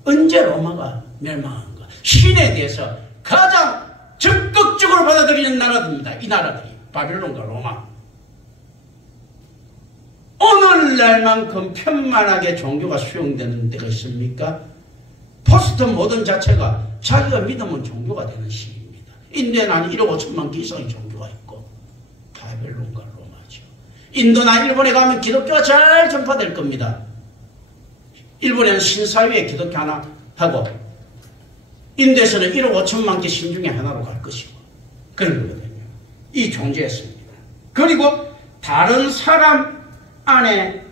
언제 로마가 멸망한가? 신에 대해서 가장 적극적으로 받아들이는 나라들입니다. 이 나라들이 바벨론과 로마. 오늘날만큼 편만하게 종교가 수용되는 데가 있습니까? 포스트 모던 자체가 자기가 믿으면 종교가 되는 시기입니다. 인도에는 한 1억 5천만 개 이상의 종교가 있고 바벨론과 로마죠. 인도나 일본에 가면 기독교가 잘 전파될 겁니다. 일본에는 신사위에 기독교 하나 하고 인도에서는 1억 5천만 개 신 중에 하나로 갈 것이고 그런 거거든요. 이 존재했습니다. 그리고 다른 사람 안에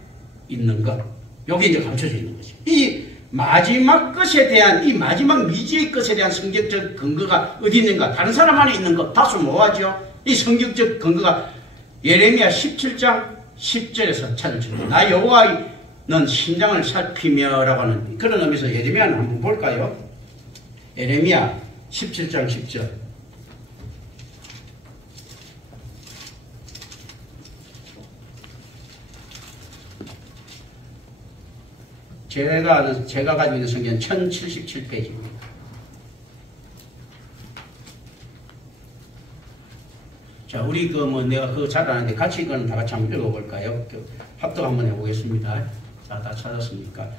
있는 것, 여기 이제 감춰져 있는 거죠. 이 마지막 것에 대한, 이 마지막 미지의 것에 대한 성경적 근거가 어디 있는가? 다른 사람 안에 있는 것, 다수 뭐하죠? 이 성경적 근거가 예레미야 17장 10절에서 찾을 수 있습니다. 나 여호와는 심장을 살피며 라고 하는 그런 의미에서 예레미야는 한번 볼까요? 예레미야 17장 10절. 제가 가지고 있는 성경 1077페이지입니다. 자, 우리 내가 그거 잘 아는데 같이 이거는 다 같이 한번 읽어볼까요? 합독 한번 해보겠습니다. 자, 다 찾았습니까?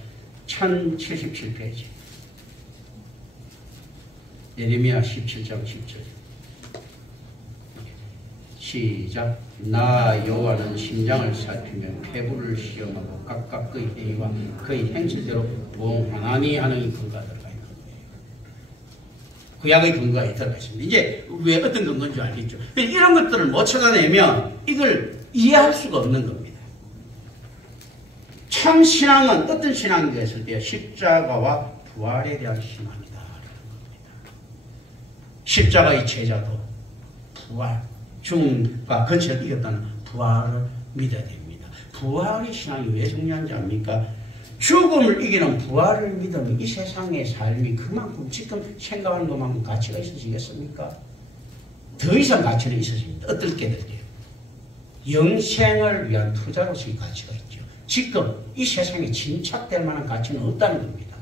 1077페이지. 예레미야 17장 10절. 시작. 나 여호와는 심장을 살피며 폐부를 시험하고 각각 그의 행위와 그의 행실대로 보응하나니 하는 근거가 들어가 있는 거예요. 구약의 근거가 들어가 있습니다. 이제 왜 어떤 근거인지 알겠죠? 이런 것들을 못 찾아내면 이걸 이해할 수가 없는 겁니다. 참 신앙은 어떤 신앙인가 했을 때 십자가와 부활에 대한 신앙이다 라는 겁니다. 십자가의 제자도 부활, 죽음과 근처를 이겼다는 부활을 믿어야 됩니다. 부활의 신앙이 왜 중요한지 압니까? 죽음을 이기는 부활을 믿으면 이 세상의 삶이 그만큼 지금 생각하는 것만큼 가치가 있어지겠습니까? 더 이상 가치는 있어집니다. 어떻게든지. 영생을 위한 투자로서의 가치가 있죠. 지금 이 세상에 침착될 만한 가치는 없다는 겁니다.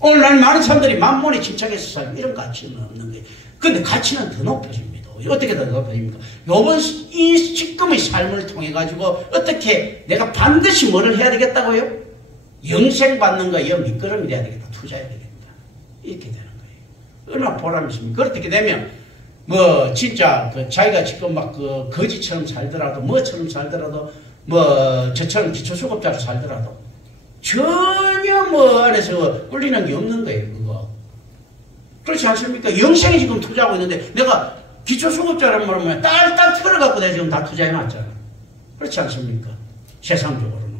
오늘날 많은 사람들이 만몬에 침착해서 살고 이런 가치는 없는 거예요. 그런데 가치는 더 높아집니다. 어떻게 더 높아집니까? 요번 이 지금의 삶을 통해 가지고 어떻게 내가 반드시 뭐를 해야 되겠다고요? 영생 받는 거에 밑거름이 돼야 되겠다. 투자해야 되겠다. 이렇게 되는 거예요. 얼마나 보람이 있습니까? 그렇게 되면 진짜 자기가 지금 막 거지처럼 살더라도 뭐처럼 살더라도 저처럼 기초수급자로 살더라도 전혀 안에서 꿀리는 게 없는 거예요. 그거. 그렇지 않습니까? 영생에 지금 투자하고 있는데 내가 기초수급자란 말하면 딸딸 털어갖고 내가 지금 다 투자해놨잖아. 그렇지 않습니까? 세상적으로는.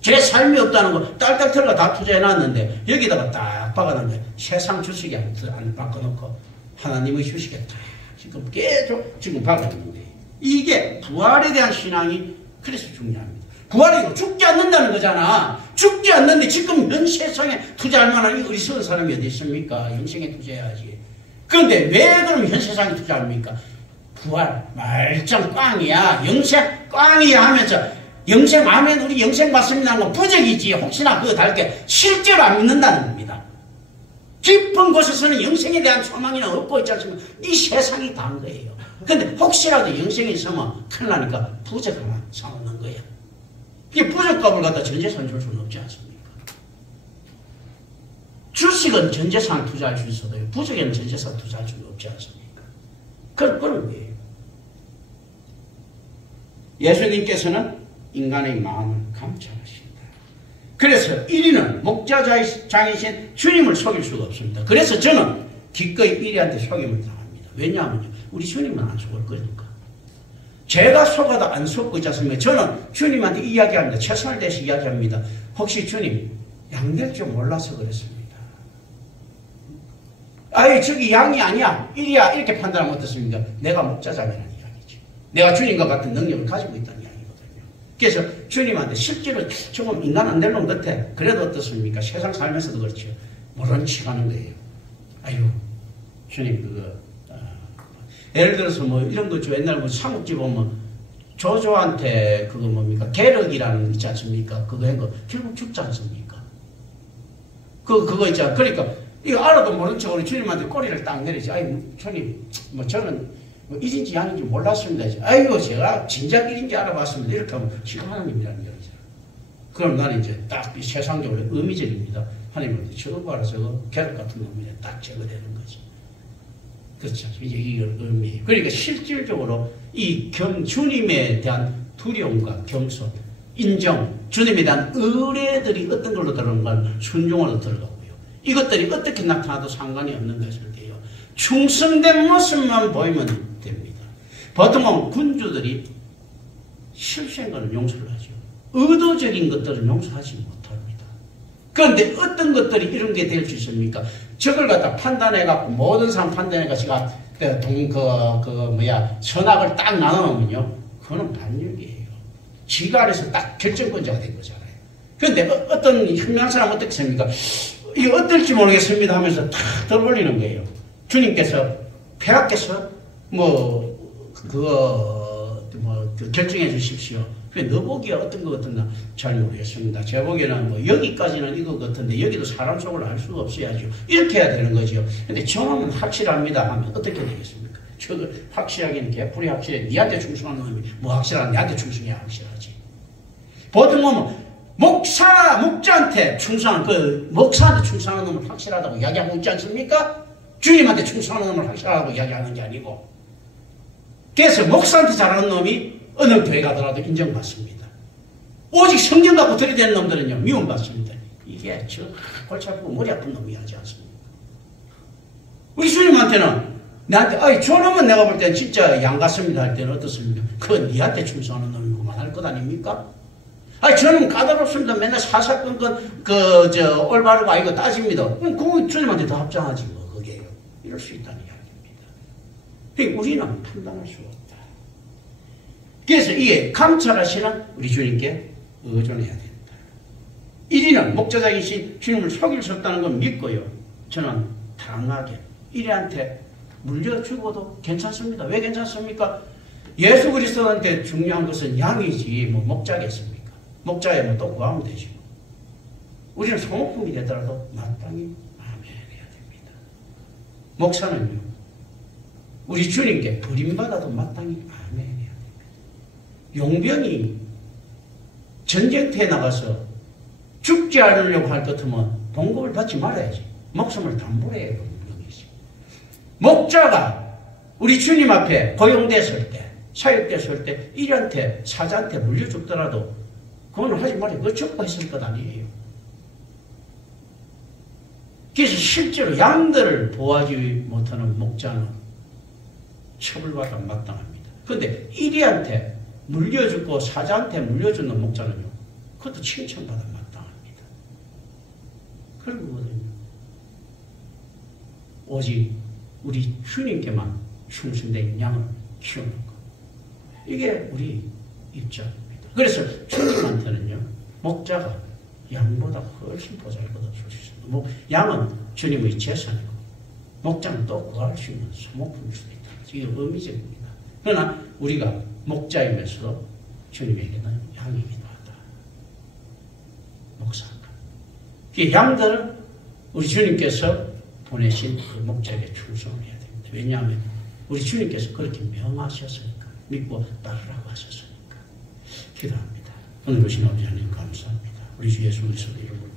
제 삶이 없다는 거 딸딸 털어가 다 투자해놨는데 여기다가 딱 박아놓는데 세상 주식이 안 바꿔놓고 하나님의 주식에 딱 지금 계속 지금 박아놓는데 이게 부활에 대한 신앙이 그래서 중요합니다. 부활이 죽지 않는다는 거잖아. 죽지 않는데 지금 현 세상에 투자할 만한 이 어리석은 사람이 어디 있습니까? 영생에 투자해야지. 그런데 왜 그럼 현 세상에 투자합니까? 부활, 말짱 꽝이야. 영생 꽝이야 하면서 영생 하면 우리 영생 받습니다 하는 건 부적이지. 혹시나 그거 달게 실제로 안 믿는다는 겁니다. 깊은 곳에서는 영생에 대한 소망이는 없고 있지 않습니까? 이 세상이 다한 거예요. 그런데 혹시라도 영생이 있으면 큰일 나니까 부적 하나 사놓는 거야. 이 부적값을 갖다 전재산 줄 수는 없지 않습니까? 주식은 전재산 투자할 수 있어도 부적에는 전재산 투자할 수는 없지 않습니까? 그런 거예요. 예수님께서는 인간의 마음을 감찰하신다. 그래서 1위는 목자장이신 주님을 속일 수가 없습니다. 그래서 저는 기꺼이 1위한테 속임을 당합니다. 왜냐하면 우리 주님은 안 속을 거니까. 제가 속아도 안 속고 있지 않습니까? 저는 주님한테 이야기합니다. 최선을 다해서 이야기합니다. 혹시 주님 양될 줄 몰라서 그랬습니다. 아예 저기 양이 아니야 1이야 이렇게 판단하면 어떻습니까? 내가 목자장이라는 이야기죠. 내가 주님과 같은 능력을 가지고 있다는 이야기거든요. 그래서 주님한테 실제로 조금 인간 안 될 놈 같아. 그래도 어떻습니까? 세상 살면서도 그렇죠. 모른 척 하는 거예요. 아유 주님 예를 들어서 이런 거죠. 옛날 삼국지 보면 조조한테 그거 뭡니까? 계륵이라는 거 있지 않습니까? 그거 한 거 결국 죽지 않습니까? 그거 있잖아. 그러니까 이거 알아도 모른 척으로 주님한테 꼬리를 딱 내리지. 아이, 주님, 뭐 저는 뭐 1인지 양인지 몰랐습니다. 아이고, 제가 진작 1인지 알아봤습니다. 이렇게 하면 지금 하나님이라는 거죠. 그럼 나는 이제 딱 세상적으로 의미적입니다. 하나님한테 저거 봐라, 저거 계륵 같은 놈이 딱 제거되는 거죠. 그렇죠. 이게 의미예요. 그러니까 실질적으로 이 주님에 대한 두려움과 겸손, 인정, 주님에 대한 의뢰들이 어떤 걸로 들어가는 순종으로 들어가고요. 이것들이 어떻게 나타나도 상관이 없는 것일 때요. 충성된 모습만 보이면 됩니다. 보통은 군주들이 실수한 것은 용서를 하죠. 의도적인 것들은 용서하지 못합니다. 그런데 어떤 것들이 이런 게 될 수 있습니까? 저걸 갖다 판단해갖고 모든 사람 판단해가지고 선악을 딱 나눠놓으면요. 그거는 반역이에요. 지가 안에서 딱 결정권자가 된 거잖아요. 그런데 어떤 현명한 사람은 어떻게 습니까? 이거 어떨지 모르겠습니다 하면서 탁 들어올리는 거예요. 주님께서 폐하께서 결정해 주십시오. 너 보기에 어떤 것 같은가 잘 모르겠습니다. 제 보기에는 여기까지는 이거 같은데 여기도 사람 속을 알 수가 없어야죠. 이렇게 해야 되는 거죠. 근데 정함은 확실합니다 하면 어떻게 되겠습니까? 저거 확실하기는 개풀이 확실해. 니한테 충성하는 놈이 뭐 확실하냐? 니한테 충성해야 확실하지. 보통은 목자한테 충성한 목사한테 충성하는 놈을 확실하다고 이야기하고 있지 않습니까? 주님한테 충성하는 놈을 확실하다고 이야기하는 게 아니고. 그래서 목사한테 잘하는 놈이 어느 교회 가더라도 인정받습니다. 오직 성경 갖고 들이대는 놈들은요, 미움받습니다. 이게 저 골치 아프고 머리 아픈 놈이 하지 않습니까? 우리 주님한테는 나한테, 저놈은 내가 볼 때는 진짜 양 같습니다 할 때는 어떻습니까? 그건 니한테 충성하는 놈이 그만할 것 아닙니까? 저놈은 까다롭습니다. 맨날 사사건건, 올바르고 이거 따집니다. 그럼 주님한테 더 합장하지 뭐, 그게요. 이럴 수 있다는 이야기입니다. 그러니까 우리는 판단할 수가 없다. 그래서 이게 감찰하시는 우리 주님께 의존해야 된다. 1위는 목자장이신 주님을 속일 수 없다는 걸 믿고요. 저는 당하게 1위한테 물려 죽어도 괜찮습니다. 왜 괜찮습니까? 예수 그리스도한테 중요한 것은 양이지 뭐 목자겠습니까? 목자에 또 구하면 되죠. 우리는 소모품이 되더라도 마땅히 아멘해야 됩니다. 목사는요. 우리 주님께 버림받아도 마땅히 아멘해야 됩니다. 용병이 전쟁터에 나가서 죽지 않으려고 할 것 같으면 봉급을 받지 말아야지. 목숨을 담보로 해야 용병이지. 목자가 우리 주님 앞에 고용됐을 때, 사역됐을 때, 일한테, 사자한테 물려 죽더라도 그거는 하지 말아요. 그거 적고했을 것 아니에요. 그래서 실제로 양들을 보호하지 못하는 목자는 처벌받아 마땅합니다. 그런데 일이한테 물려주고 사자한테 물려주는 목자는요. 그것도 칭찬받아 마땅합니다. 그런 거거든요. 오직 우리 주님께만 충성된 양을 키우는 것. 이게 우리 입장입니다. 그래서 주님한테는요. 목자가 양보다 훨씬 보잘것없을 수 있습니다. 양은 주님의 재산이고 목자는 또 구할 수 있는 소모품일 수도 있다. 이게 의미적입니다. 그러나 우리가 목자이면서도 주님에게는 양이기도 하다. 목사가. 그 양들은 우리 주님께서 보내신 그 목자에게 충성을 해야 됩니다. 왜냐하면 우리 주님께서 그렇게 명하셨으니까. 믿고 따르라고 하셨으니까. 기도합니다. 오늘 오신 아버지 하나님 감사합니다. 우리 주 예수 그리스도 이름으로